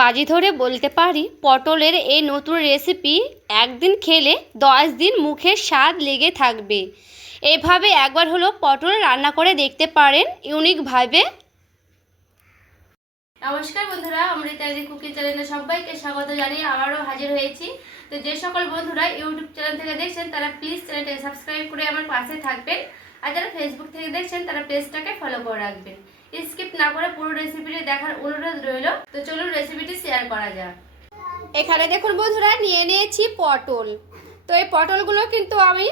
বাজি ধরে বলতে পারি পটলের এই নতুন রেসিপি একদিন খেলে 10 দিন মুখের স্বাদ লেগে থাকবে। এভাবে একবার হলো পটল রান্না করে দেখতে পারেন ইউনিকভাবে। নমস্কার বন্ধুরা, অমৃতাদি কুকিং চ্যানেলে সবাইকে স্বাগত জানিয়ে আবারও হাজির হয়েছি। তো যে সকল বন্ধুরা ইউটিউব চ্যানেল থেকে দেখছেন তারা প্লিজ চ্যানেলটাকে সাবস্ক্রাইব করে আমার পাশে থাকবেন, আর যারা ফেসবুক থেকে দেখছেন তারা পেজটাকে ফলো করে রাখবেন। স্কিপ না করে পুরো রেসিপিটি দেখার অনুরোধ রইল। তো চলুন রেসিপিটি শেয়ার করা যাক। এখানে দেখুন বন্ধুরা, নিয়ে নিয়েছি পটল। তো এই পটলগুলো কিন্তু আমি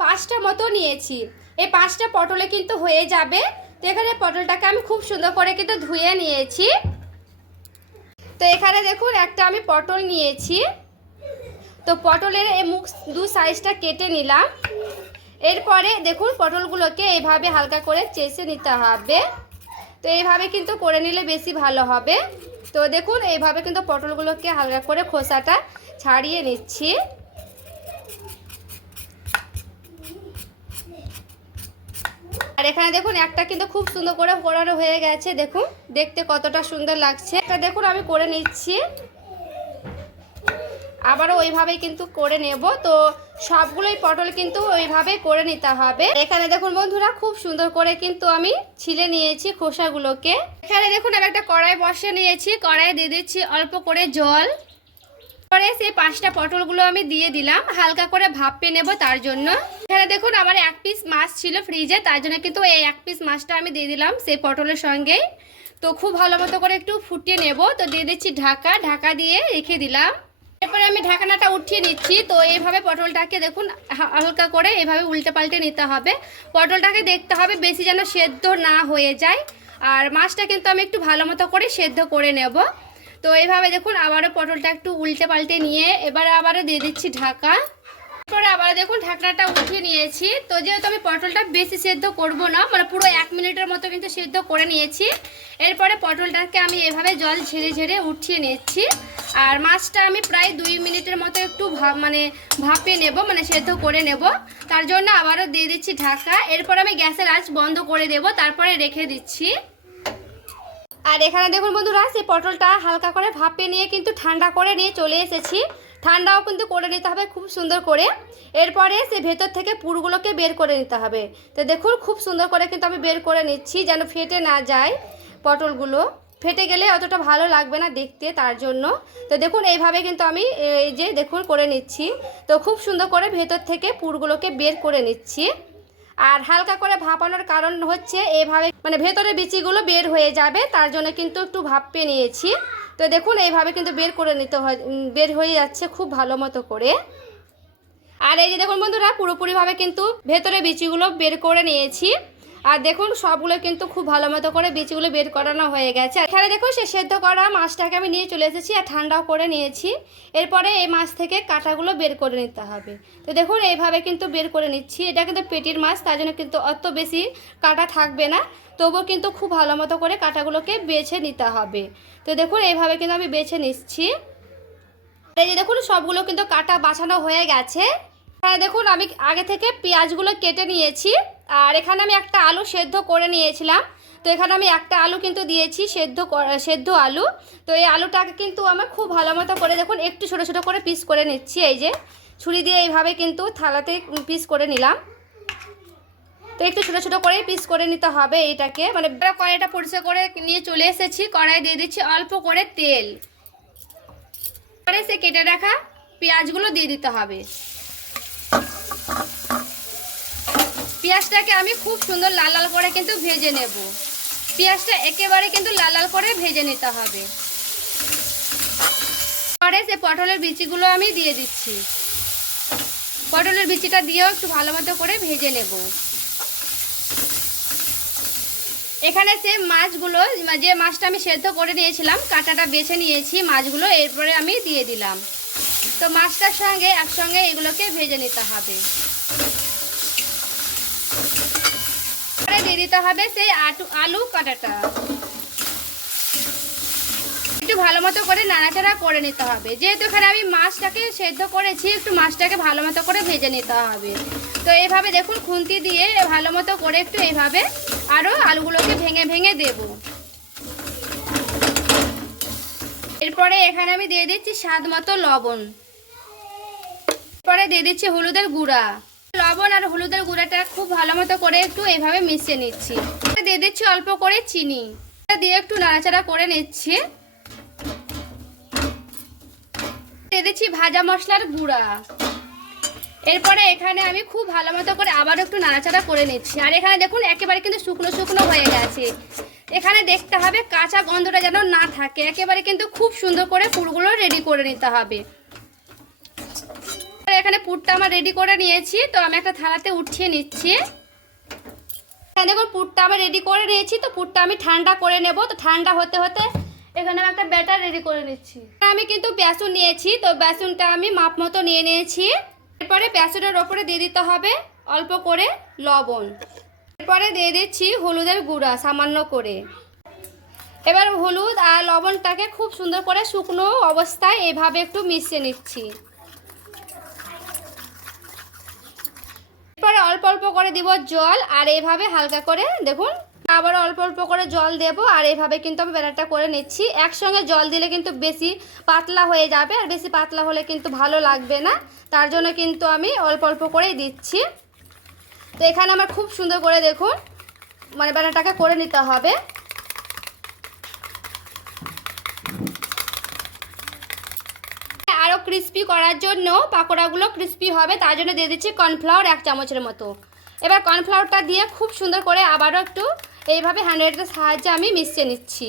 5টা মতো নিয়েছি। এই 5টা পটলে কিন্তু হয়ে যাবে। তো এখানে পটলটাকে আমি খুব সুন্দর করে কিন্তু ধুয়ে নিয়েছি। তো এখানে দেখুন একটা আমি পটল নিয়েছি। তো পটলের এই মুখ দু সাইজটা কেটে নিলাম। এরপরে দেখুন পটলগুলোকে এইভাবে হালকা করে চেষে নিতে হবে। তো এইভাবে কিন্তু করে নিলে বেশি ভালো হবে। তো দেখুন এইভাবে কিন্তু পটলগুলোকে হালকা করে খোসাটা ছাড়িয়ে নিচ্ছি। আর এখানে দেখুন একটা কিন্তু খুব সুন্দর করে করানো হয়ে গেছে, দেখুন দেখতে কতটা সুন্দর লাগছে। এটা দেখুন আমি করে নিচ্ছি, আবারও ওইভাবেই কিন্তু করে নেব। তো সবগুলোই পটল কিন্তু ওইভাবেই করে নিতে হবে। এখানে দেখুন বন্ধুরা খুব সুন্দর করে কিন্তু আমি ছিলে নিয়েছি খোসাগুলোকে। এখানে দেখুন আমি একটা কড়াই বসিয়ে নিয়েছি, কড়াইয়ে দিয়ে দিচ্ছি অল্প করে জল। পরে সেই 5টা পটলগুলো আমি দিয়ে দিলাম, হালকা করে ভাপে নেব তার জন্য। এখানে দেখুন আমার 1 পিস মাছ ছিল ফ্রিজে, তার জন্য কিন্তু এই 1 পিস মাছটা আমি দিয়ে দিলাম সেই পটলের সঙ্গে। তো খুব ভালো মতো করে একটু ফুটিয়ে নেব। তো দিয়ে দিচ্ছি ঢাকা, ঢাকা দিয়ে রেখে দিলাম। এরপরে আমি ঢাকনাটা উঠিয়ে নিচ্ছি। তো এইভাবে পটলটাকে দেখুন হালকা করে এইভাবে উল্টে পাল্টে নিতে হবে। পটলটাকে দেখতে হবে বেশি যেন সেদ্ধ না হয়ে যায়। আর মাছটা কিন্তু আমি একটু ভালো মতো করে সেদ্ধ করে নেব। তো এইভাবে দেখুন আবারও পটলটা একটু উল্টে পাল্টে নিয়ে এবারে আবারও দিয়ে দিচ্ছি ঢাকা। এরপরে আবার দেখুন ঢাকনাটা উঠিয়ে নিয়েছি। তো যেহেতু আমি পটলটা বেশি সেদ্ধ করব না, মানে পুরো 1 মিনিটের মতো কিন্তু সেদ্ধ করে নিয়েছি। এরপরে পটলটাকে আমি এভাবে জল ঝেড়ে ঝেড়ে উঠিয়ে নিচ্ছি। আর মাছটা আমি প্রায় 2 মিনিটের মতো একটু ভাপিয়ে নেব, মানে সেদ্ধ করে নেব। তার জন্য আবারও দিয়ে দিচ্ছি ঢাকা। এরপর আমি গ্যাসের আঁচ বন্ধ করে দেব, তারপরে রেখে দিচ্ছি। আর এখানে দেখুন বন্ধুরা সেই পটলটা হালকা করে ভাপিয়ে নিয়ে কিন্তু ঠান্ডা করে নিয়ে চলে এসেছি। ঠান্ডাও কিন্তু করে নিতে হবে খুব সুন্দর করে। এরপরে সে ভেতর থেকে পুরগুলোকে বের করে নিতে হবে। তো দেখুন খুব সুন্দর করে কিন্তু আমি বের করে নিচ্ছি, যেন ফেটে না যায় পটলগুলো। ফেটে গেলে অতটা ভালো লাগবে না দেখতে, তার জন্য। তো দেখুন এইভাবে কিন্তু আমি এই যে দেখুন করে নিচ্ছি। তো খুব সুন্দর করে ভেতর থেকে পুরগুলোকে বের করে নিচ্ছি। আর হালকা করে ভাপানোর কারণ হচ্ছে এইভাবে মানে ভেতরের বিচিগুলো বের হয়ে যাবে, তার জন্য কিন্তু একটু ভাপিয়ে নিয়েছি। তো দেখুন এইভাবে কিন্তু বের করে নিতে হয়, বের হয়ে যাচ্ছে খুব ভালো মতো করে। আর এই যে দেখুন বন্ধুরা পুরোপুরিভাবে কিন্তু ভেতরে বিচিগুলো বের করে নিয়েছি। আর দেখুন সবগুলো কিন্তু খুব ভালো মতো করে বিচিগুলো বের করানো হয়ে গেছে। এখানে দেখুন সে সেদ্ধ করা মাছটাকে আমি নিয়ে চলে এসেছি আর ঠান্ডাও করে নিয়েছি। এরপরে এই মাছ থেকে কাঁটাগুলো বের করে নিতে হবে। তো দেখুন এইভাবে কিন্তু বের করে নিচ্ছি। এটা কিন্তু পেটির মাছ, তার জন্য কিন্তু অত বেশি কাঁটা থাকবে না, তবুও কিন্তু খুব ভালো মতো করে কাঁটাগুলোকে বেছে নিতে হবে। তো দেখুন এইভাবে কিন্তু আমি বেছে নিচ্ছি। এই যে দেখুন সবগুলো কিন্তু কাঁটা বাছানো হয়ে গেছে। এখানে দেখুন আমি আগে থেকে পেঁয়াজগুলো কেটে নিয়েছি। আর এখানে আমি একটা আলু সেদ্ধ করে নিয়েছিলাম। তো এখানে আমি একটা আলু কিন্তু দিয়েছি, সেদ্ধ আলু। তো এই আলুটাকে কিন্তু আমার খুব ভালো মতো করে দেখুন একটু ছোটো ছোটো করে পিস করে নিচ্ছি। এই যে ছুরি দিয়ে এইভাবে কিন্তু থালাতে পিস করে নিলাম। তো একটু ছোটো ছোটো করে পিস করে নিতে হবে এইটাকে। মানে কড়াইটা পরিষ্কার করে নিয়ে চলে এসেছি। কড়াই দিয়ে দিচ্ছি অল্প করে তেল। পরে সে কেটে রাখা পেঁয়াজগুলো দিয়ে দিতে হবে। পেঁয়াজটাকে আমি খুব সুন্দর লাল লাল করে কিন্তু ভেজে নেব। পেঁয়াজটা একেবারে কিন্তু লাল লাল করে ভেজে নিতে হবে। পরে সে পটলের বিচিগুলো আমি দিয়ে দিচ্ছি। পটলের বিচিটা দিয়েও একটু ভালো মতো করে ভেজে নেব। এখানে সে মাছগুলো, যে মাছটা আমি সেদ্ধ করে নিয়েছিলাম, কাঁটাটা বেছে নিয়েছি মাছগুলো, এরপরে আমি দিয়ে দিলাম। তো মাছটার সঙ্গে একসঙ্গে এগুলোকে ভেজে নিতে হবে। দিয়ে দিতে হবে সেই আলু কাটাটা। একটু ভালো মতো করে নাড়াচাড়া করে নিতে হবে। যেহেতু এখানে আমি মাছটাকে সেদ্ধ করেছি, একটু মাছটাকে ভালো মতো করে ভেজে নিতে হবে। তো এইভাবে দেখুন খুন্তি দিয়ে ভালো মতো করে একটু এইভাবে আরও আলুগুলোকে ভেঙে ভেঙে দেব। এরপরে এখানে আমি দিয়ে দিচ্ছি স্বাদ মতো লবণ, এরপরে দিয়ে দিচ্ছি হলুদের গুঁড়া। লবণ আর হলুদের গুঁড়াটা খুব ভালো মতো করে একটু এইভাবে মিশিয়ে নিচ্ছি। দিয়ে দিচ্ছি অল্প করে চিনি, দিয়ে একটু নাড়াচাড়া করে নিচ্ছি। দিয়ে দিচ্ছি ভাজা মশলার গুঁড়া। এরপরে এখানে আমি খুব ভালো মতো করে আবার একটু নাড়াচাড়া করে নিচ্ছি। আর এখানে দেখুন একেবারে কিন্তু শুকনো শুকনো হয়ে গেছে। এখানে দেখতে হবে কাঁচা গন্ধটা যেন না থাকে, একেবারে কিন্তু খুব সুন্দর করে পুরগুলো রেডি করে নিতে হবে। এখানে পুরটা আমার রেডি করে নিয়েছি, তো আমি একটা থালাতে উঠিয়ে নিচ্ছি। এখানে দেখুন পুরটা আমার রেডি করে নিয়েছি, তো পুরটা আমি ঠান্ডা করে নেব। তো ঠান্ডা হতে হতে এখানে আমি একটা ব্যাটার রেডি করে নিচ্ছি। আমি কিন্তু বেসন নিয়েছি, তো বেসনটা আমি মাপ মতো নিয়ে নিয়েছি। এরপরে বেসনের ওপরে দিয়ে দিতে হবে অল্প করে লবণ, এরপরে দিয়ে দিচ্ছি হলুদের গুঁড়া সামান্য করে। এবার হলুদ আর লবণটাকে খুব সুন্দর করে শুকনো অবস্থায় এভাবে একটু মিশিয়ে নিচ্ছি। এরপরে অল্প অল্প করে দিব জল, আর এইভাবে হালকা করে দেখুন আবার অল্প অল্প করে জল দেব। আর এইভাবে কিন্তু আমি ব্যাটারটা করে নিচ্ছি। একসঙ্গে জল দিলে কিন্তু বেশি পাতলা হয়ে যাবে, আর বেশি পাতলা হলে কিন্তু ভালো লাগবে না। তার জন্য কিন্তু আমি অল্প অল্প করেই দিচ্ছি। তো এখানে আমার খুব সুন্দর করে দেখুন মানে ব্যাটারটাকে করে নিতে হবে। আরও ক্রিস্পি করার জন্য পাকোড়াগুলো ক্রিস্পি হবে, তার জন্য দিয়ে দিচ্ছি কর্নফ্লাওয়ার 1 চামচের মতো। এবার কর্নফ্লাওয়ারটা দিয়ে খুব সুন্দর করে আবারও একটু এইভাবে হ্যান্ডেলের সাহায্যে আমি মিশিয়ে নিচ্ছি।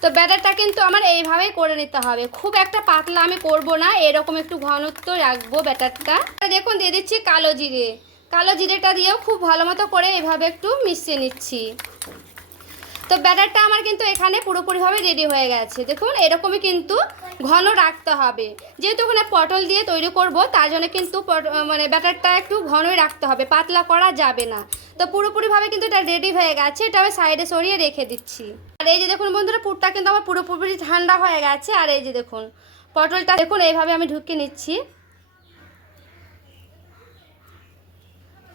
তো ব্যাটারটা কিন্তু আমার এইভাবেই করে নিতে হবে, খুব একটা পাতলা আমি করব না, এরকম একটু ঘনত্ব রাখবো ব্যাটারটা। দেখুন দিয়ে দিচ্ছি কালো জিরে, কালো জিরেটা দিয়েও খুব ভালো মতো করে এইভাবে একটু মিশিয়ে নিচ্ছি। তো ব্যাটারটা আমার কিন্তু এখানে পুরোপুরিভাবে রেডি হয়ে গেছে। দেখুন এরকমই কিন্তু ঘন রাখতে হবে, যেহেতু ওখানে পটল দিয়ে তৈরি করব, তার জন্য কিন্তু মানে ব্যাটারটা একটু ঘনই রাখতে হবে, পাতলা করা যাবে না। তো পুরোপুরিভাবে কিন্তু এটা রেডি হয়ে গেছে, এটা আমি সাইডে সরিয়ে রেখে দিচ্ছি। আর এই যে দেখুন বন্ধুরা পুরটা কিন্তু আমার পুরোপুরি ঠান্ডা হয়ে গেছে। আর এই যে দেখুন পটলটা দেখুন এইভাবে আমি ঢুকিয়ে নিচ্ছি।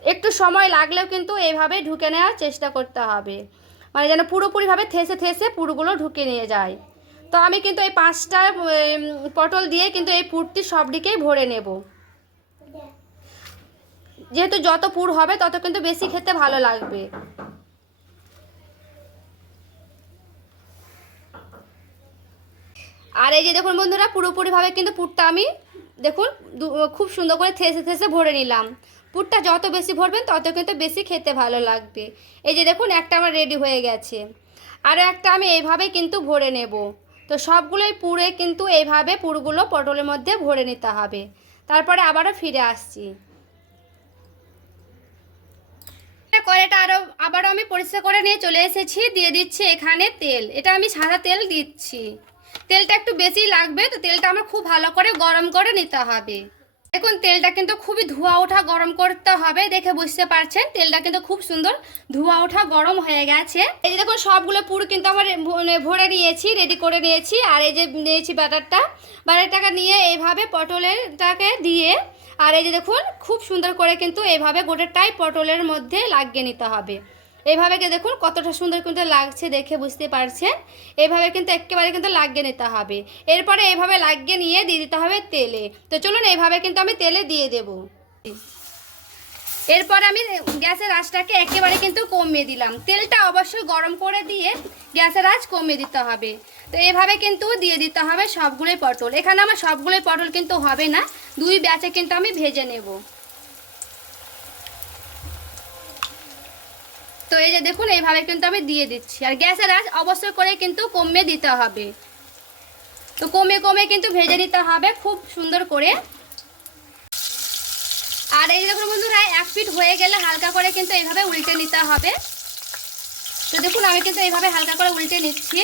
একটু সময় লাগলেও কিন্তু এইভাবে ঢুকে নেওয়ার চেষ্টা করতে হবে, মানে যেন পুরোপুরিভাবে থেসে থেসে পুরগুলো ঢুকে নিয়ে যায়। তো আমি কিন্তু এই 5টা পটল দিয়ে কিন্তু এই পুরটি সবদিকেই ভরে নেব, যেহেতু যত পুর হবে তত কিন্তু বেশি খেতে ভালো লাগবে। আর এই যে দেখুন বন্ধুরা পুরোপুরিভাবে কিন্তু পুরটা আমি দেখুন খুব সুন্দর করে থেসে থেসে ভরে নিলাম। পুরটা যত বেশি ভরবেন তত কিন্তু বেশি খেতে ভালো লাগবে। এই যে দেখুন একটা আমার রেডি হয়ে গেছে, আরও একটা আমি এইভাবে কিন্তু ভরে নেব। তো সবগুলোই পুরে কিন্তু এইভাবে পুরগুলো পটলের মধ্যে ভরে নিতে হবে। তারপরে আবারও ফিরে আসছি। কড়াইটা আবারও আমি পরিষ্কার করে নিয়ে চলে এসেছি। দিয়ে দিচ্ছি এখানে তেল, এটা আমি সাদা তেল দিচ্ছি। তেলটা একটু বেশি লাগবে, তো তেলটা আমার খুব ভালো করে গরম করে নিতে হবে। দেখুন তেলটা কিন্তু খুবই ধোঁয়া ওঠা গরম করতে হবে, দেখে বুঝতে পারছেন তেলটা কিন্তু খুব সুন্দর ধোঁয়া ওঠা গরম হয়ে গেছে। এই যে দেখুন সবগুলো পুরো কিন্তু আমার ভরে নিয়েছি, রেডি করে নিয়েছি। আর এই যে নিয়েছি ব্যাটারটাকে নিয়ে এইভাবে পটলেরটাকে দিয়ে, আর এই যে দেখুন খুব সুন্দর করে কিন্তু এইভাবে গোটাটাই পটলের মধ্যে লাগিয়ে নিতে হবে। এইভাবে দেখুন কতটা সুন্দর কিন্তু লাগছে, দেখে বুঝতে পারছেন। এইভাবে কিন্তু একেবারে কিন্তু লাগিয়ে নিতে হবে। এরপরে এইভাবে লাগিয়ে নিয়ে দিয়ে দিতে হবে তেলে। তো চলুন এইভাবে কিন্তু আমি তেলে দিয়ে দেব। এরপর আমি গ্যাসের আঁচটাকে একেবারে কিন্তু কমিয়ে দিলাম। তেলটা অবশ্যই গরম করে দিয়ে গ্যাসের আঁচ কমিয়ে দিতে হবে। তো এইভাবে কিন্তু দিয়ে দিতে হবে সবগুলোই পটল। এখানে আমার সবগুলোই পটল কিন্তু হবে না, 2 ব্যাচে কিন্তু আমি ভেজে নেব। তো এই যে দেখুন এইভাবে কিন্তু আমি দিয়ে দিচ্ছি। আর গ্যাসের আঁচ অবশ্যই করে কিন্তু কমিয়ে দিতে হবে। তো কমিয়ে কমিয়ে কিন্তু ভেজে নিতে হবে খুব সুন্দর করে। আর এই দেখুন বন্ধুরা 1 পিঠ হয়ে গেলে হালকা করে কিন্তু এইভাবে উল্টে নিতে হবে। তো দেখুন আমি কিন্তু এইভাবে হালকা করে উল্টে নিচ্ছি।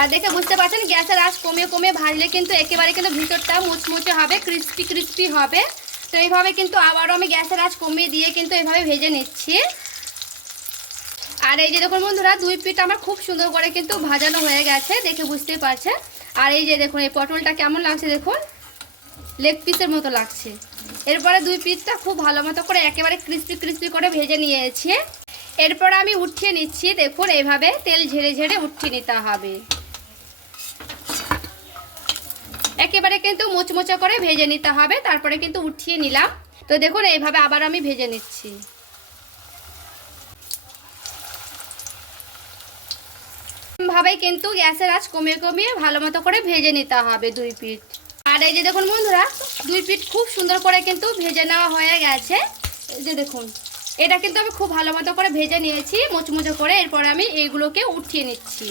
আর দেখে বুঝতে পারছেন গ্যাসের আঁচ কমিয়ে কমিয়ে ভাজলে কিন্তু একেবারে কিন্তু ভিতরটা মুচমুচে হবে, ক্রিস্পি ক্রিস্পি হবে। তো এইভাবে কিন্তু আবারও আমি গ্যাসের আঁচ কমিয়ে দিয়ে কিন্তু এইভাবে ভেজে নিচ্ছি। আর এই যে দেখুন বন্ধুরা 2 পিঠ আমার খুব সুন্দর করে কিন্তু ভাজানো হয়ে গেছে, দেখে বুঝতেই পারছেন। আর এই যে দেখুন এই পটলটা কেমন লাগছে, দেখুন লেগ পিসের মতো লাগছে। এরপরে 2 পিসটা খুব ভালো মতো করে একেবারে ক্রিস্পি ক্রিস্পি করে ভেজে নিয়েছি। এরপর আমি উঠিয়ে নিচ্ছি। দেখুন এইভাবে তেল ঝেড়ে ঝেড়ে উঠিয়ে নিতে হবে। একেবারে কিন্তু মুচমুচে করে ভেজে নিতে হবে, তারপরে কিন্তু উঠিয়ে নিলাম। তো দেখুন এইভাবে আবার আমি ভেজে নিচ্ছি। ভাবে কিন্তু গ্যাসের আঁচ কমিয়ে কমিয়ে ভালো মতো করে ভেজে নিতে হবে 2 পিঠ। আর এই যে দেখুন বন্ধুরা 2 পিঠ খুব সুন্দর করে কিন্তু ভেজে নেওয়া হয়ে গেছে। এই যে দেখুন এটা কিন্তু আমি খুব ভালো মতো করে ভেজে নিয়েছি মুচমুচে করে। এরপরে আমি এইগুলোকে উঠিয়ে নিচ্ছি।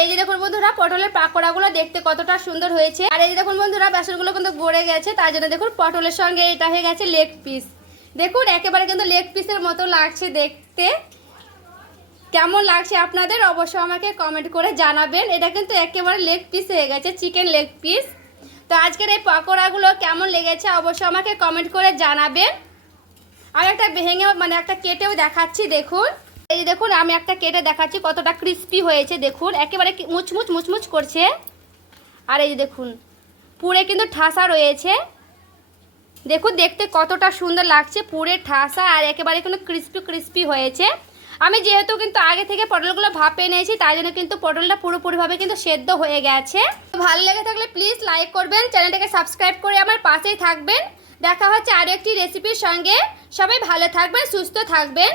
এই যে দেখুন বন্ধুরা পটলের পাকোড়াগুলো দেখতে কতটা সুন্দর হয়েছে। আর এই যে দেখুন বন্ধুরা বেসনগুলো কিন্তু গড়ে গেছে, তার জন্য দেখুন পটলের সঙ্গে এটা হয়ে গেছে লেগ পিস। দেখুন একেবারে কিন্তু লেগ পিসের মতো লাগছে দেখতে। কেমন লাগছে আপনাদের অবশ্যই আমাকে কমেন্ট করে জানাবেন। এটা কিন্তু একেবারে লেগ পিস হয়ে গেছে, চিকেন লেগ পিস। তো আজকের এই পকোড়াগুলো কেমন লেগেছে অবশ্যই আমাকে কমেন্ট করে জানাবেন। আমি একটা ভেঙে একটা কেটেও দেখাচ্ছি। দেখুন এই যে দেখুন আমি একটা কেটে দেখাচ্ছি কতটা ক্রিস্পি হয়েছে। দেখুন একেবারে মুচমুচ মুচমুচ করছে। আর এই যে দেখুন পুরে কিন্তু ঠাসা রয়েছে। দেখুন দেখতে কতটা সুন্দর লাগছে, পুরে ঠাসা আর একেবারে কিন্তু ক্রিস্পি ক্রিস্পি হয়েছে। আমি যেহেতু কিন্তু আগে থেকে পটলগুলো ভাপে নিয়েছি তাই জন্য কিন্তু পটলটা পুরোপুরিভাবে কিন্তু সেদ্ধ হয়ে গেছে। ভালো লেগে থাকলে প্লিজ লাইক করবেন, চ্যানেলটাকে সাবস্ক্রাইব করে আমার পাশেই থাকবেন। দেখা হচ্ছে আরও একটি রেসিপির সঙ্গে। সবাই ভালো থাকবেন, সুস্থ থাকবেন।